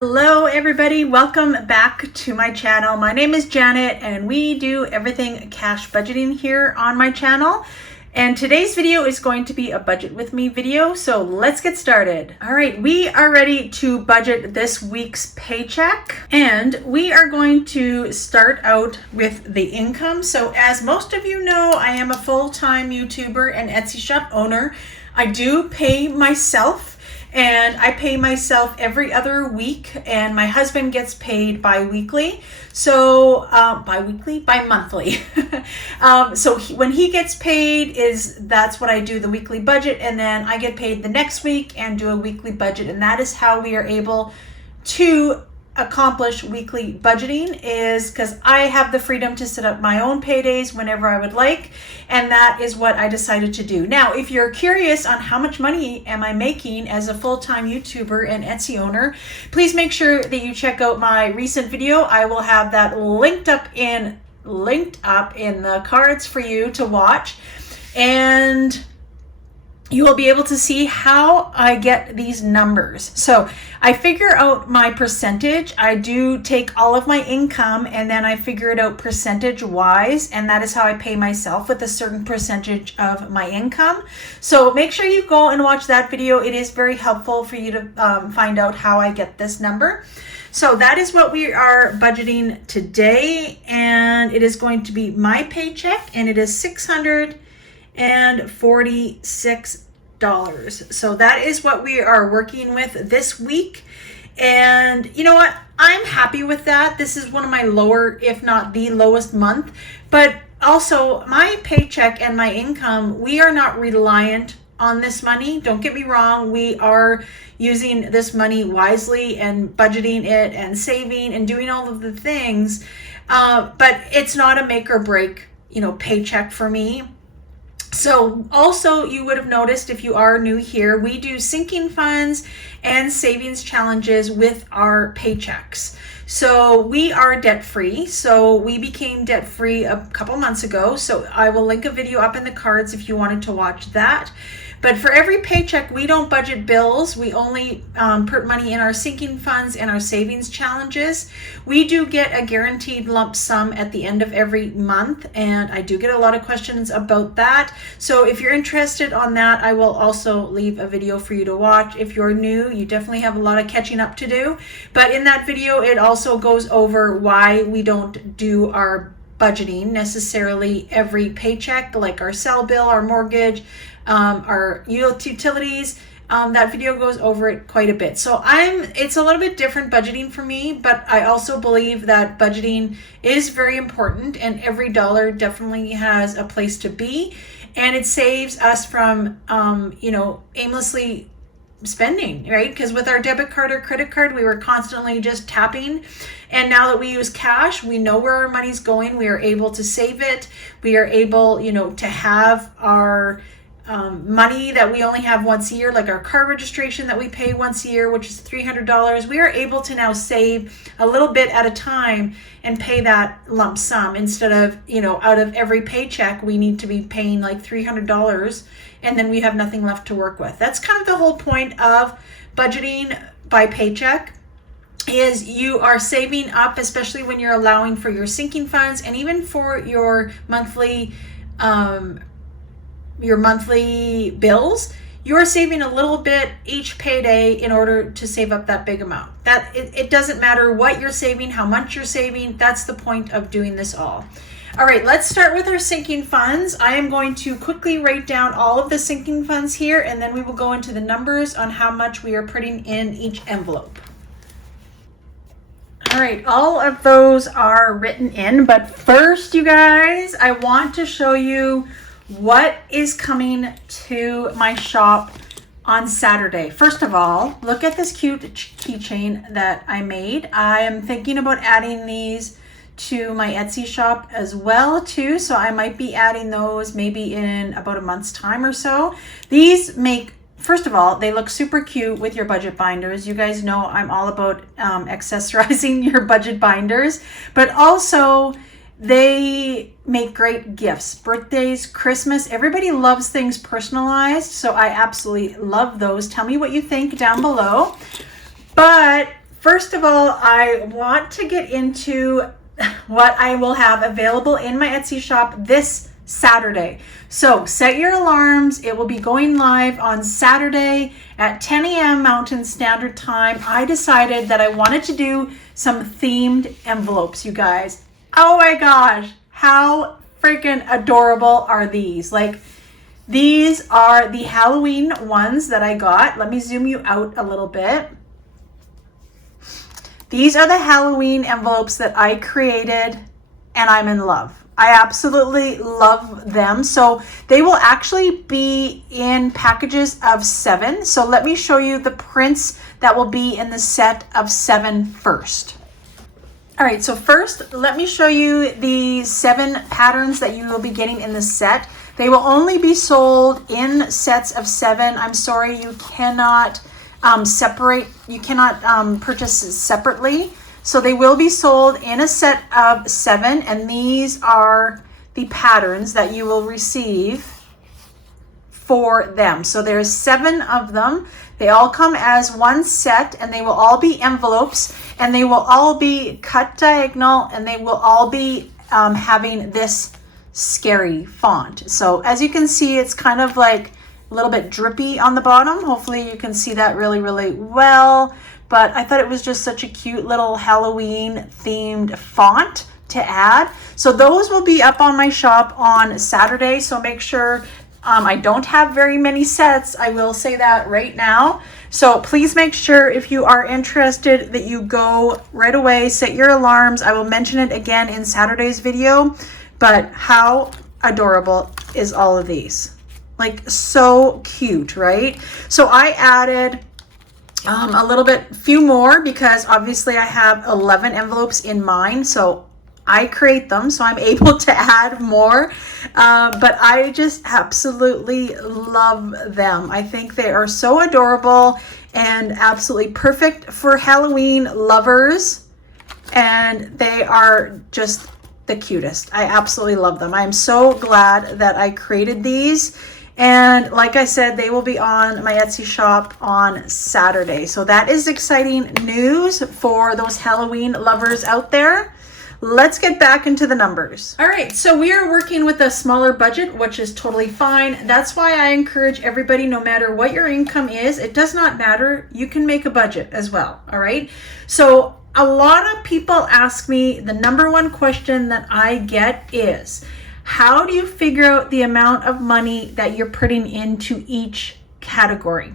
Hello everybody, welcome back to my channel. My name is Janet and we do everything cash budgeting here on my channel. And today's video is going to be a budget with me video, so let's get started. All right, we are ready to budget this week's paycheck and we are going to start out with the income. So as most of you know, I am a full-time YouTuber and Etsy shop owner. I do pay myself. And I pay myself every other week, and my husband gets paid bi-weekly. So bi-monthly. When he gets paid that's what I do, the weekly budget, and then I get paid the next week and do a weekly budget. And that is how we are able to accomplish weekly budgeting, is because I have the freedom to set up my own paydays whenever I would like, and that is what I decided to do. Now, if you're curious on how much money am I making as a full-time YouTuber and Etsy owner, please make sure that you check out my recent video. I will have that linked up in the cards for you to watch, and you will be able to see how I get these numbers. So I figure out my percentage. I do take all of my income and then I figure it out percentage wise, and that is how I pay myself, with a certain percentage of my income. So make sure you go and watch that video. It is very helpful for you to find out how I get this number. So that is what we are budgeting today, and it is going to be my paycheck, and it is $646. So that is what we are working with this week. And you know what? I'm happy with that. This is one of my lower, if not the lowest month. But also my paycheck and my income, we are not reliant on this money. Don't get me wrong. We are using this money wisely and budgeting it and saving and doing all of the things. But it's not a make or break, paycheck for me. So also, you would have noticed, if you are new here, we do sinking funds and savings challenges with our paychecks. So we are debt free. So we became debt free a couple months ago. So I will link a video up in the cards if you wanted to watch that. But for every paycheck, we don't budget bills. We only put money in our sinking funds and our savings challenges. We do get a guaranteed lump sum at the end of every month, and I do get a lot of questions about that. So if you're interested on that, I will also leave a video for you to watch. If you're new, you definitely have a lot of catching up to do. But in that video, it also goes over why we don't do our budgeting necessarily every paycheck, like our cell bill, our mortgage, our utilities. That video goes over it quite a bit. So it's a little bit different budgeting for me, but I also believe that budgeting is very important, and every dollar definitely has a place to be, and it saves us from aimlessly spending, right? Because with our debit card or credit card, we were constantly just tapping, and now that we use cash, we know where our money's going. We are able to save it. We are able to have our money that we only have once a year, like our car registration that we pay once a year, which is $300. We are able to now save a little bit at a time and pay that lump sum, instead of out of every paycheck we need to be paying like $300 and then we have nothing left to work with. That's kind of the whole point of budgeting by paycheck, is you are saving up, especially when you're allowing for your sinking funds and even for your monthly bills. You're saving a little bit each payday in order to save up that big amount. That it doesn't matter what you're saving, how much you're saving. That's the point of doing this all. All right, let's start with our sinking funds. I am going to quickly write down all of the sinking funds here, and then we will go into the numbers on how much we are putting in each envelope. All right, all of those are written in, but first, you guys, I want to show you what is coming to my shop on Saturday. First of all, look at this cute keychain that I made. I am thinking about adding these to my Etsy shop as well too, so I might be adding those maybe in about a month's time or so. These make, first of all, they look super cute with your budget binders. You guys know I'm all about accessorizing your budget binders, but also they make great gifts. Birthdays, Christmas, everybody loves things personalized, so I absolutely love those. Tell me what you think down below. But first of all, I want to get into what I will have available in my Etsy shop this Saturday. So set your alarms. It will be going live on Saturday at 10 a.m. Mountain Standard Time. I decided that I wanted to do some themed envelopes, you guys. Oh my gosh, how freaking adorable are these? Like, these are the Halloween ones that I got. Let me zoom you out a little bit. These are the Halloween envelopes that I created, and I'm in love. I absolutely love them. So they will actually be in packages of 7. So let me show you the prints that will be in the set of 7 first. All right, so first, let me show you the 7 patterns that you will be getting in the set. They will only be sold in sets of 7. I'm sorry, you cannot you cannot purchase separately. So they will be sold in a set of 7, and these are the patterns that you will receive for them. So there's 7 of them. They all come as one set, and they will all be envelopes, and they will all be cut diagonal, and they will all be having this scary font. So as you can see, it's kind of like a little bit drippy on the bottom. Hopefully you can see that really, really well. But I thought it was just such a cute little Halloween themed font to add. So those will be up on my shop on Saturday. So make sure, I don't have very many sets. I will say that right now. So please make sure if you are interested that you go right away, set your alarms. I will mention it again in Saturday's video, but how adorable is all of these? Like, so cute, right? So I added a little bit, few more, because obviously I have 11 envelopes in mine. So I create them, so I'm able to add more. But I just absolutely love them. I think they are so adorable and absolutely perfect for Halloween lovers. And they are just the cutest. I absolutely love them. I am so glad that I created these. And like I said, they will be on my Etsy shop on Saturday. So that is exciting news for those Halloween lovers out there. Let's get back into the numbers. All right, so we are working with a smaller budget, which is totally fine. That's why I encourage everybody, no matter what your income is, it does not matter. You can make a budget as well, all right? So a lot of people ask me, the number one question that I get is, how do you figure out the amount of money that you're putting into each category?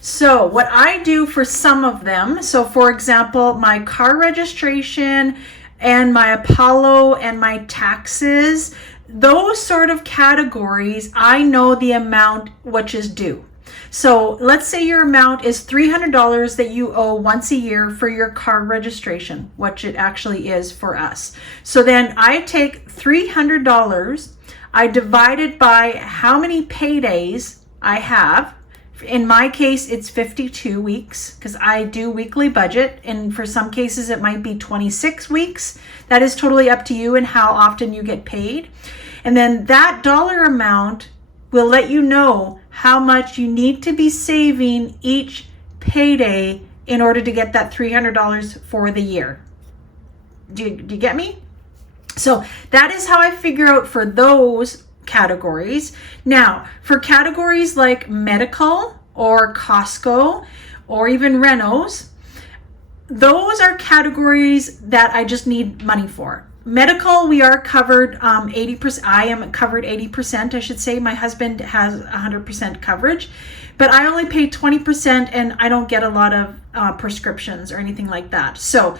So what I do for some of them, so for example, my car registration and my Apollo and my taxes, those sort of categories, I know the amount which is due. So let's say your amount is $300 that you owe once a year for your car registration, which it actually is for us. So then I take $300, I divide it by how many paydays I have. In my case, it's 52 weeks because I do weekly budget. And for some cases, it might be 26 weeks. That is totally up to you and how often you get paid. And then that dollar amount will let you know how much you need to be saving each payday in order to get that $300 for the year. Do you get me? So that is how I figure out for those categories. Now, for categories like medical or Costco or even Renos, those are categories that I just need money for. Medical, we are covered 80%. I am covered 80%, I should say. My husband has 100% coverage, but I only pay 20% and I don't get a lot of prescriptions or anything like that. So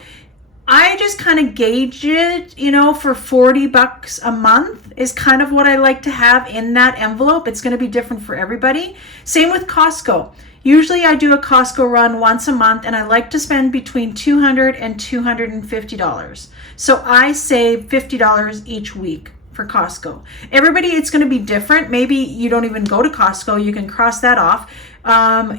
I just kind of gauge it, you know, for $40 a month is kind of what I like to have in that envelope. It's going to be different for everybody. Same with Costco. Usually I do a Costco run once a month and I like to spend between $200 and $250. So I save $50 each week for Costco. Everybody, it's going to be different. Maybe you don't even go to Costco. You can cross that off.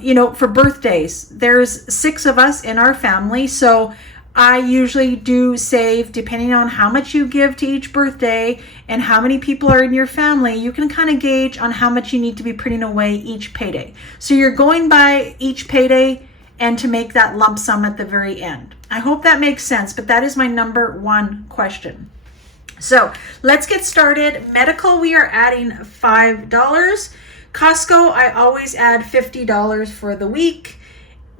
You know, for birthdays, there's 6 of us in our family. So I usually do save, depending on how much you give to each birthday and how many people are in your family, you can kind of gauge on how much you need to be putting away each payday. So you're going by each payday and to make that lump sum at the very end. I hope that makes sense, but that is my number one question. So let's get started. Medical, we are adding $5. Costco, I always add $50 for the week.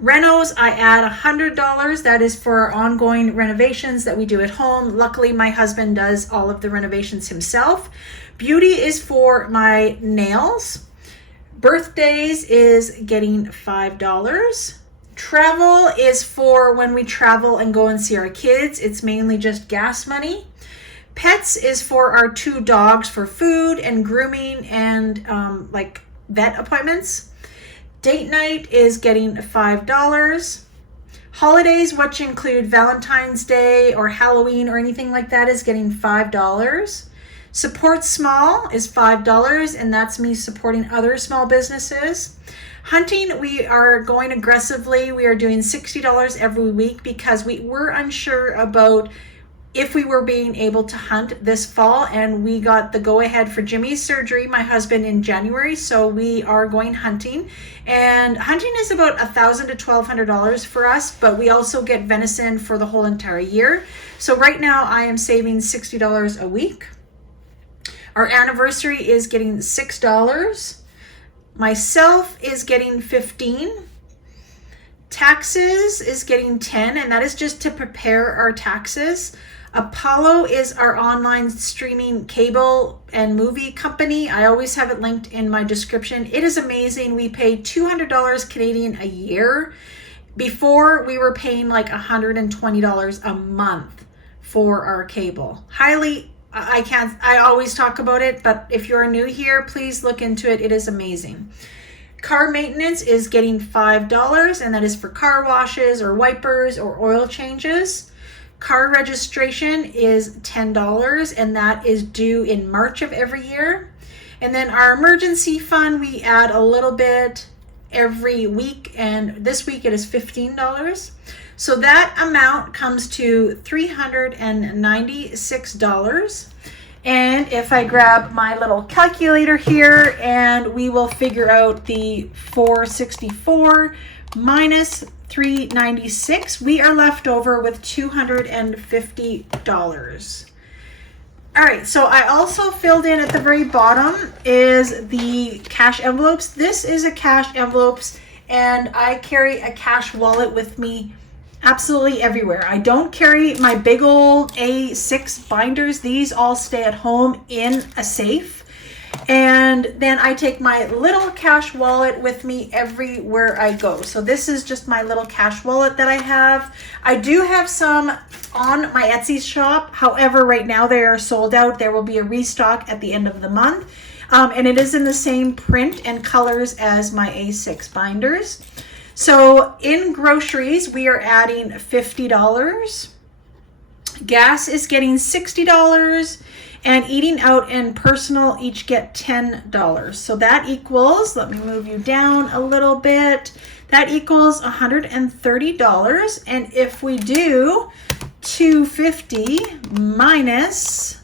Renos, I add $100. That is for our ongoing renovations that we do at home. Luckily, my husband does all of the renovations himself. Beauty is for my nails. Birthdays is getting $5. Travel is for when we travel and go and see our kids. It's mainly just gas money. Pets is for our 2 dogs for food and grooming and like vet appointments. Date night is getting $5. Holidays, which include Valentine's Day or Halloween or anything like that, is getting $5. Support small is $5, and that's me supporting other small businesses. Hunting, we are going aggressively. We are doing $60 every week because we were unsure about if we were being able to hunt this fall, and we got the go-ahead for Jimmy's surgery, my husband, in January, so we are going hunting. And hunting is about $1,000 to $1,200 for us, but we also get venison for the whole entire year. So right now I am saving $60 a week. Our anniversary is getting $6. Myself is getting $15. Taxes is getting $10, and that is just to prepare our taxes. Apollo is our online streaming cable and movie company. I always have it linked in my description. It is amazing. We pay $200 Canadian a year. Before, we were paying like $120 a month for our cable. I always talk about it, but if you're new here, please look into it. It is amazing. Car maintenance is getting $5, and that is for car washes or wipers or oil changes. Car registration is $10, and that is due in March of every year. And then our emergency fund, we add a little bit every week, and this week it is $15. So that amount comes to $396. And if I grab my little calculator here, and we will figure out the 464 minus 396, we are left over with $250. All right, so I also filled in at the very bottom is the cash envelopes. This is a cash envelopes, and I carry a cash wallet with me absolutely everywhere. I don't carry my big old A6 binders. These all stay at home in a safe. And then I take my little cash wallet with me everywhere I go. So this is just my little cash wallet that I have. I do have some on my Etsy shop. However, right now they are sold out. There will be a restock at the end of the month. And it is in the same print and colors as my A6 binders. So in groceries, we are adding $50. Gas is getting $60. And eating out and personal each get $10. So that equals, let me move you down a little bit, that equals $130. And if we do 250 minus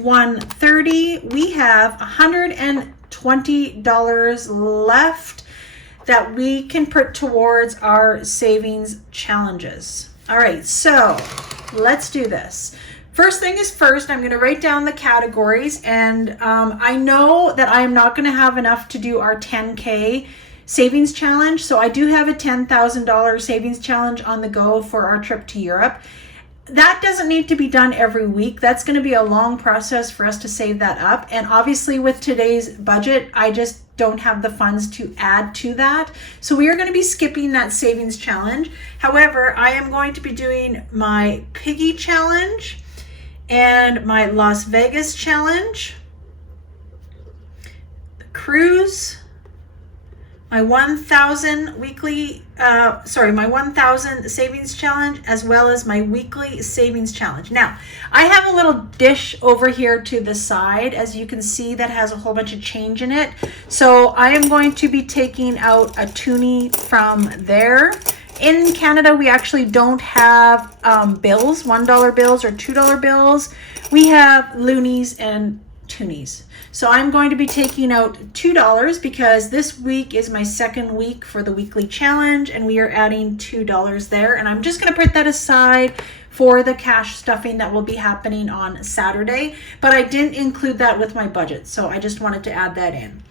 130, we have $120 left that we can put towards our savings challenges. All right, so let's do this. First thing is first, I'm going to write down the categories, and I know that I'm not going to have enough to do our 10K savings challenge. So I do have a $10,000 savings challenge on the go for our trip to Europe. That doesn't need to be done every week. That's going to be a long process for us to save that up. And obviously with today's budget, I just don't have the funds to add to that. So we are going to be skipping that savings challenge. However, I am going to be doing my piggy challenge and my Las Vegas challenge, the cruise, my 1,000 weekly, my 1,000 savings challenge, as well as my weekly savings challenge. Now, I have a little dish over here to the side, as you can see, that has a whole bunch of change in it. So I am going to be taking out a toonie from there. In Canada, we actually don't have bills, $1 bills or $2 bills. We have loonies and toonies. So I'm going to be taking out $2 because this week is my second week for the weekly challenge, and we are adding $2 there. And I'm just going to put that aside for the cash stuffing that will be happening on Saturday, but I didn't include that with my budget, so I just wanted to add that in.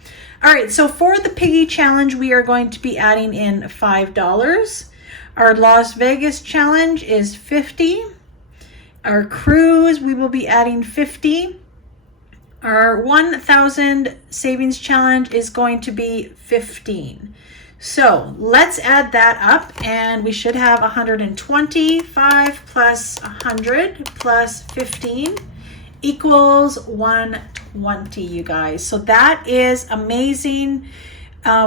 All right, so for the piggy challenge, we are going to be adding in $5. Our Las Vegas challenge is $50. Our cruise, we will be adding $50. Our 1,000 savings challenge is going to be $15. So let's add that up, and we should have 125 plus 100 plus 15 equals 120, you guys. So that is amazing.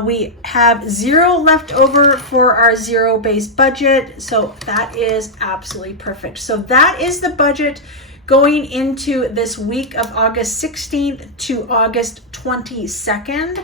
We have 0 left over for our zero-based budget, so that is absolutely perfect. So that is the budget going into this week of August 16th to August 22nd.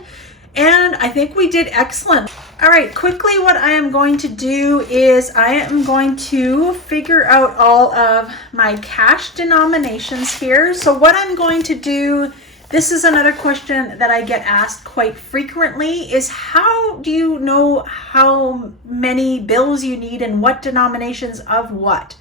And I think we did excellent. All right, quickly what I am going to do is I am going to figure out all of my cash denominations here. So what I'm going to do, this is another question that I get asked quite frequently, is how do you know how many bills you need and what denominations of what?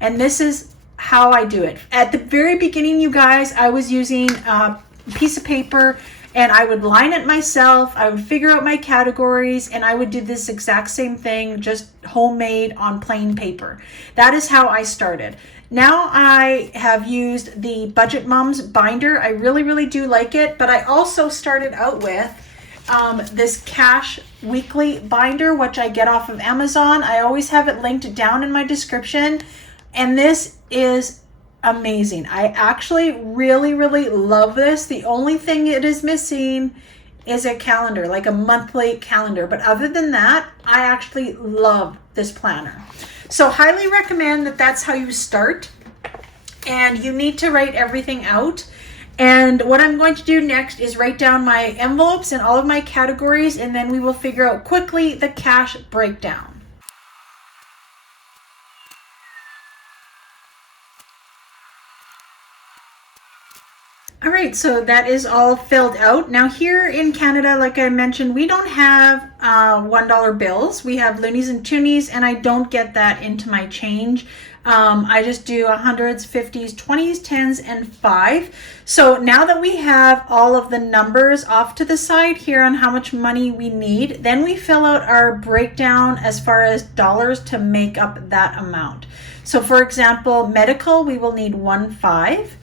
And this is how I do it. At the very beginning, you guys, I was using a piece of paper, and I would line it myself. I would figure out my categories, and I would do this exact same thing, just homemade on plain paper. That is how I started. Now I have used the Budget Moms binder. I really, really do like it, but I also started out with this Cash Weekly binder, which I get off of Amazon. I always have it linked down in my description, and this is amazing. I actually really, really love this. The only thing it is missing is a calendar, like a monthly calendar. But other than that, I actually love this planner. So highly recommend that that's how you start. And you need to write everything out. And what I'm going to do next is write down my envelopes and all of my categories, and then we will figure out quickly the cash breakdown. All right, so that is all filled out. Now here in Canada, like I mentioned, we don't have $1 bills. We have loonies and toonies, and I don't get that into my change. I just do 100s, 50s, 20s, 10s, and 5. So now that we have all of the numbers off to the side here on how much money we need, then we fill out our breakdown as far as dollars to make up that amount. So for example, medical, we will need 1.5.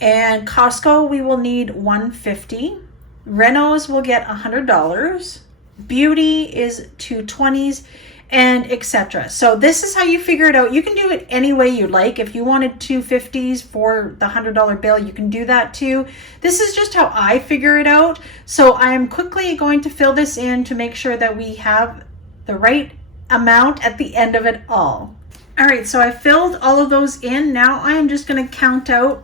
And Costco, we will need $150. Renos will get $100. Beauty is $220s, and etc. So this is how you figure it out. You can do it any way you like. If you wanted $250s for the $100 bill, you can do that too. This is just how I figure it out. So I am quickly going to fill this in to make sure that we have the right amount at the end of it all. All right, so I filled all of those in. Now I am just going to count up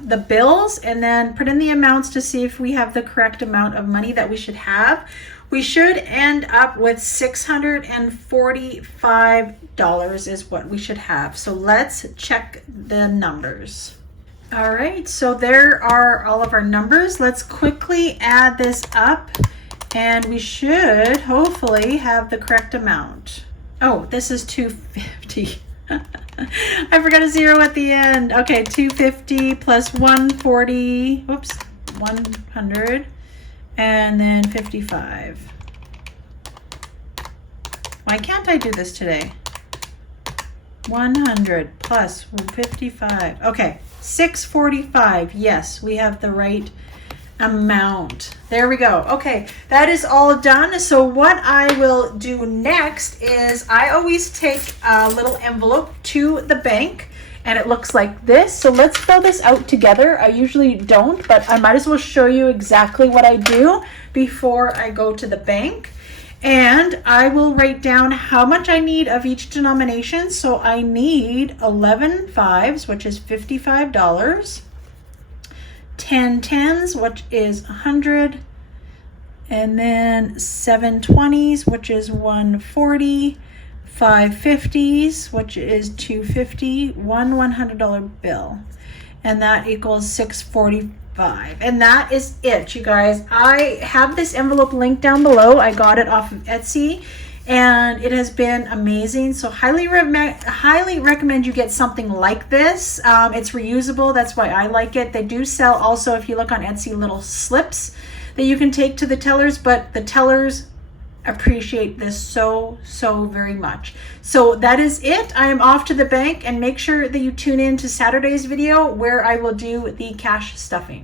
the bills and then put in the amounts to see if we have the correct amount of money that we should have. We should end up with $645 is what we should have. So let's check the numbers. All right, so there are all of our numbers. Let's quickly add this up, and we should hopefully have the correct amount. Oh, this is $250. I forgot a zero at the end. Okay, 250 plus 140, whoops, 100, and then 55. Why can't I do this today? 100 plus 55. Okay, 645. Yes, we have the right amount. There we go. Okay, that is all done. So what I will do next is I always take a little envelope to the bank, and it looks like this. So let's fill this out together. I usually don't, but I might as well show you exactly what I do before I go to the bank. And I will write down how much I need of each denomination. So I need 11 fives, which is $55. 10 tens, which is 100, and then 7 20s, which is 140, 5 50s, which is 250, one $100 bill. and that equals $6.45. And that is it, you guys. I have this envelope link down below. I got it off of Etsy, and it has been amazing. So highly recommend you get something like this. It's reusable. That's why I like it. They do sell also, if you look on Etsy, little slips that you can take to the tellers, but the tellers appreciate this so very much. So that is it. I am off to the bank, and make sure that you tune in to Saturday's video where I will do the cash stuffing.